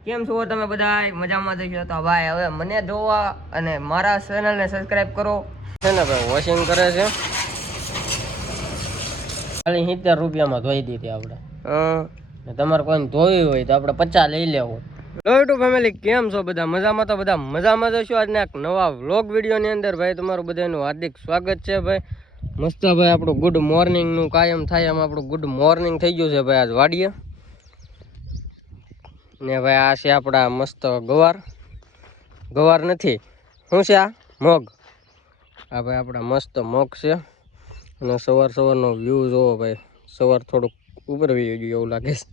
કેમ છો તમે બધા મજામાં જશો તો ભાઈ હવે મને જોવા અને મારા ચેનલને સબસ્ક્રાઇબ કરો છે ને ભાઈ વોશિંગ કરે છે ખાલી 70 રૂપિયામાં ધોઈ દીધી આપણે તમારે કોઈને ધોવી હોય તો આપણે 50 લઈ લેવું ટુ ફેમિલી કેમ છો બધા મજામાં તો બધા મજામાં જશો આજના એક નવા વ્લોગ વિડીયોની અંદર ભાઈ તમારું બધાનું હાર્દિક સ્વાગત છે ભાઈ મસ્ત ભાઈ આપણું ગુડ મોર્નિંગનું કાયમ થાય એમ આપણું ગુડ મોર્નિંગ થઈ ગયું છે ભાઈ આજ વાડીએ ને ભાઈ આ છે આપણા મસ્ત ગવાર નથી શું છે આ મગ આ ભાઈ આપણા મસ્ત મગ છે અને સવારનો વ્યૂ જોવો ભાઈ સવાર થોડુંક ઉપર વહી ગયું એવું લાગે છે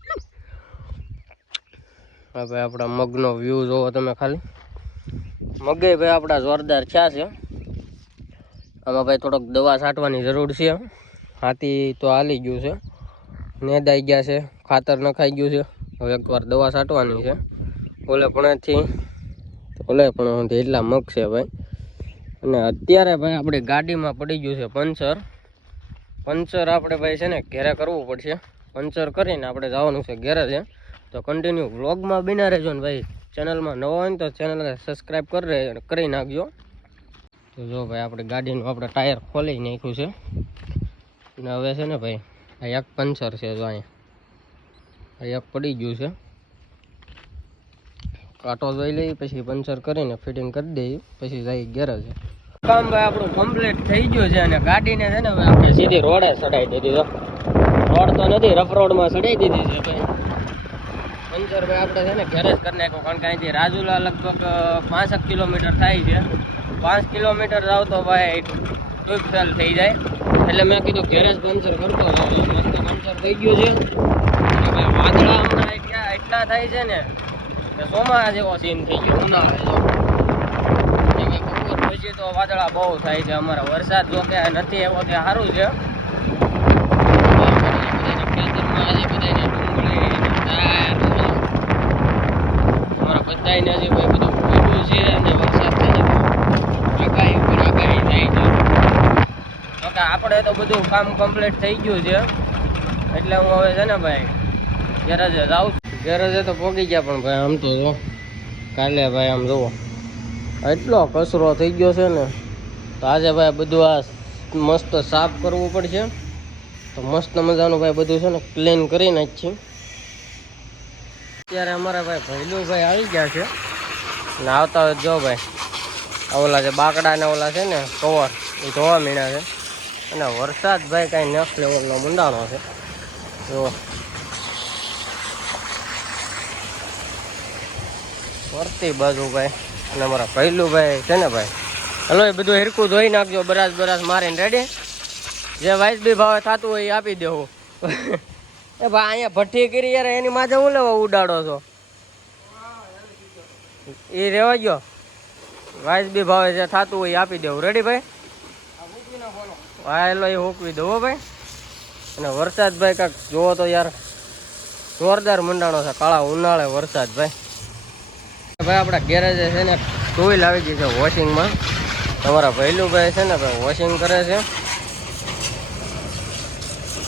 હા ભાઈ આપણા મગનો વ્યૂ જોવો તમે ખાલી મગે ભાઈ આપણા જોરદાર થયા છે આમાં ભાઈ થોડોક દવા છાંટવાની જરૂર છે હાથી તો હાલી ગયું છે નેદાઈ ગયા છે ખાતર નખાઈ ગયું છે હવે એકવાર દવા છાંટવાની છે ઓલે પણ એટલા મગ છે ભાઈ અને અત્યારે ભાઈ આપણી ગાડીમાં પડી ગયું છે પંચર આપણે ભાઈ છે ને ઘેરે કરવું પડશે પંચર કરીને આપણે જવાનું છે ઘેરે છે તો કન્ટિન્યુ વ્લોગમાં બિના રહેજો ને ભાઈ ચેનલમાં નવો હોય ને તો ચેનલને સબસ્ક્રાઈબ કરી નાખજો તો જો ભાઈ આપણે ગાડીનું આપણે ટાયર ખોલી નાખ્યું છે અને હવે છે ને ભાઈ આ એક પંચર છે જો અહીંયા એક પડી ગયું છે કાંટો જોઈ લઈ પછી પંચર કરીને ફિટિંગ કરી દઈએ પછી જઈ ગેરેજ કામ ભાઈ આપણું કમ્પ્લીટ થઈ ગયું છે અને ગાડીને છે ને ભાઈ આપણે સીધી રોડે ચડાવી દીધી તો રોડ તો નથી રફ રોડમાં ચડાવી દીધી છે ભાઈ પંચર ભાઈ આપણે છે ને ઘેરે જ કરી નાખ્યો કારણ કે અહીંથી રાજુલા લગભગ 65 કિલોમીટર થાય છે 5 કિલોમીટર જાવ તો ભાઈ ટ્યુબ ફેલ થઈ જાય એટલે મેં કીધું ઘેરે જ પંચર કરતો મસ્ત પંચર થઈ ગયું છે ભાઈ વાદળા હમણાં એટલા થાય છે ને કે સોમા જેવો સીન થઈ ગયો ઉનાળા પછી તો વાદળા બહુ થાય છે અમારા વરસાદ જો કે નથી એવો તે સારું છે અમારા બધાને હજી ભાઈ બધું ભેગું છે અને વરસાદ આગાહી ઉપર આગાહી થાય છે તો કે આપણે તો બધું કામ કમ્પ્લીટ થઈ ગયું છે એટલે હું હવે છે ને ભાઈ ગેરેજે જાઉં ગેરેજે તો પહોંચી ગયા પણ ભાઈ આમ તો જો કાલે ભાઈ આમ જુઓ એટલો કચરો થઈ ગયો છે ને તો આજે ભાઈ બધું આ મસ્ત સાફ કરવું પડશે તો મસ્ત મજાનું ભાઈ બધું છે ને ક્લીન કરી નાખીએ અત્યારે અમારા ભાઈ ભૈલુભાઈ આવી ગયા છે ને આવતા હોય જો ભાઈ ઓલા છે બાકડા ને ઓલા છે ને કવર એ ધોવા મીણા છે અને વરસાદ ભાઈ કાંઈ નેક્સ્ટ લેવલનો મંડાણો છે જો ફરતી બાજુ ભાઈ અને અમારા ભૈલુભાઈ છે ને ભાઈ હલો એ બધું હિરકું ધોઈ નાખજો બરાસ મારીને રેડી જે વાઇસ બી ભાવે થતું હોય એ આપી દેવું એ ભાઈ અહીંયા ભઠ્ઠી કરી યાર એની માથે હું લેવા ઉડાડો છો એ રેવા ગયો વાઇસ બી ભાવે જે થતું હોય એ આપી દેવું રેડી ભાઈ હા એલો એ હોકવી દો ભાઈ અને વરસાદ ભાઈ કાંક જુઓ તો યાર જોરદાર મંડાણો છે કાળા ઉનાળે વરસાદ ભાઈ ભાઈ આપણા ગેરેજે છે ને ટુ વ્હીલ આવી ગઈ છે વોશિંગમાં તમારા ભૈલુભાઈ છે ને ભાઈ વોશિંગ કરે છે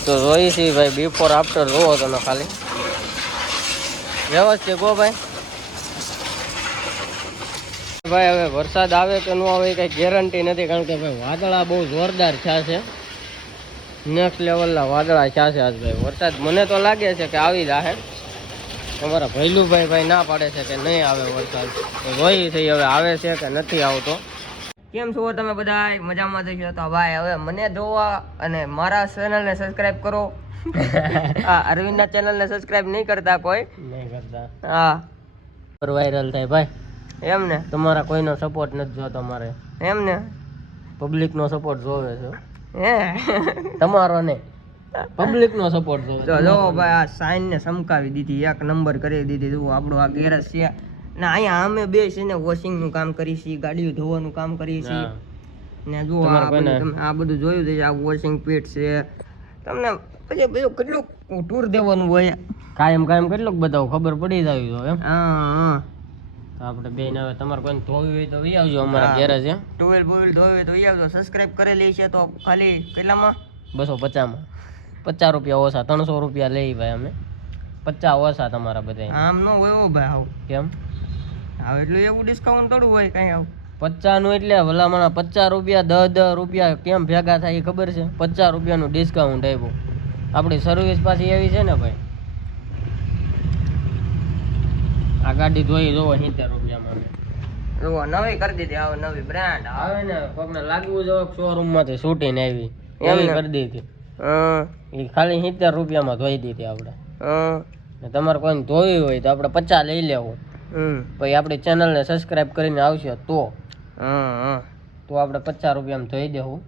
તો જોઈ છીએ ભાઈ બિફોર આફ્ટર જોવો તમે ખાલી વ્યવસ્થિત ગો ભાઈ ભાઈ હવે વરસાદ આવે કે ન આવે કઈ ગેરંટી નથી કારણ કે ભાઈ વાદળા બહુ જોરદાર થયા છે નેક્સ્ટ લેવલના વાદળા થયા છે આજ ભાઈ વરસાદ મને તો લાગે છે કે આવી જશે અમારા ભૈલુભાઈ ના પાડે છે કે નહીં આવે વરસાદ તો જોઈ થઈ હવે આવે છે કે નથી આવતો કેમ છો તમે બધા મજામાં જશો તો ભાઈ હવે મને જોવા અને મારા ચેનલને સબસ્ક્રાઇબ કરો હા અરવિંદના ચેનલને સબસ્ક્રાઇબ નહીં કરતા કોઈ હા પર વાયરલ થાય ભાઈ એમ ને તમારા કોઈનો સપોર્ટ નથી જોતો મારે એમ ને પબ્લિકનો સપોર્ટ જોવે છે હે તમારો નહીં પબ્લિકનો સપોર્ટ જો ભાઈ આ સાઈન ને સમકાવી દીધી એક નંબર કરી દીધી જો આપણું આ ગેરેજ છે ને અહીંયા અમે બે છે ને વોશિંગ નું કામ કરીએ છીએ ગાડીઓ ધોવાનું કામ કરીએ છીએ ને જો આ બધું જોયું છે આ વોશિંગ પીટ છે તમને પછી બધું કેટલું ટૂર દેવાનું હોય કાયમ કેટલુંક બતાવો ખબર પડી જાય તો એમ હા તો આપણે બેન હવે તમારે કોઈ ધોવી હોય તો વી આવજો અમારા ગેરેજ છે ટુવેલ બોવેલ ધોવી હોય તો વી આવજો સબસ્ક્રાઇબ કરેલી છે તો ખાલી કેટલામાં 250 માં 50 રૂપિયા ઓછા 300 રૂપિયા લઈ ભાઈ અમે 50 ઓછા તમારા બધા. આમ નો હોય હો ભાઈ આવ. કેમ? આવ એટલું એવું ડિસ્કાઉન્ટ થોડું હોય કઈ આવ. 50 નું એટલે ભલામણ 50 રૂપિયા 10 રૂપિયા કેમ ભેગા થાય એ ખબર છે? 50 રૂપિયાનું ડિસ્કાઉન્ટ આપ્યું. આપણી સર્વિસ પાછી એવી છે ને ભાઈ. આ ગાડી ધોઈ જોવો 70 રૂપિયામાં. જો નવી કરી દીધી, આવ નવી બ્રાન્ડ આવે ને કોકને લાગવું જો શોરૂમ માંથી છૂટીને આવી એવી કરી દીધી. એ ખાલી 70 રૂપિયામાં ધોઈ દીધી આપણે. તમારે કોઈને ધોવી હોય તો આપણે 50 લઈ લેવું. પછી આપણી ચેનલને સબસ્ક્રાઇબ કરીને આવશે તો આપણે 50 રૂપિયામાં ધોઈ દેવું.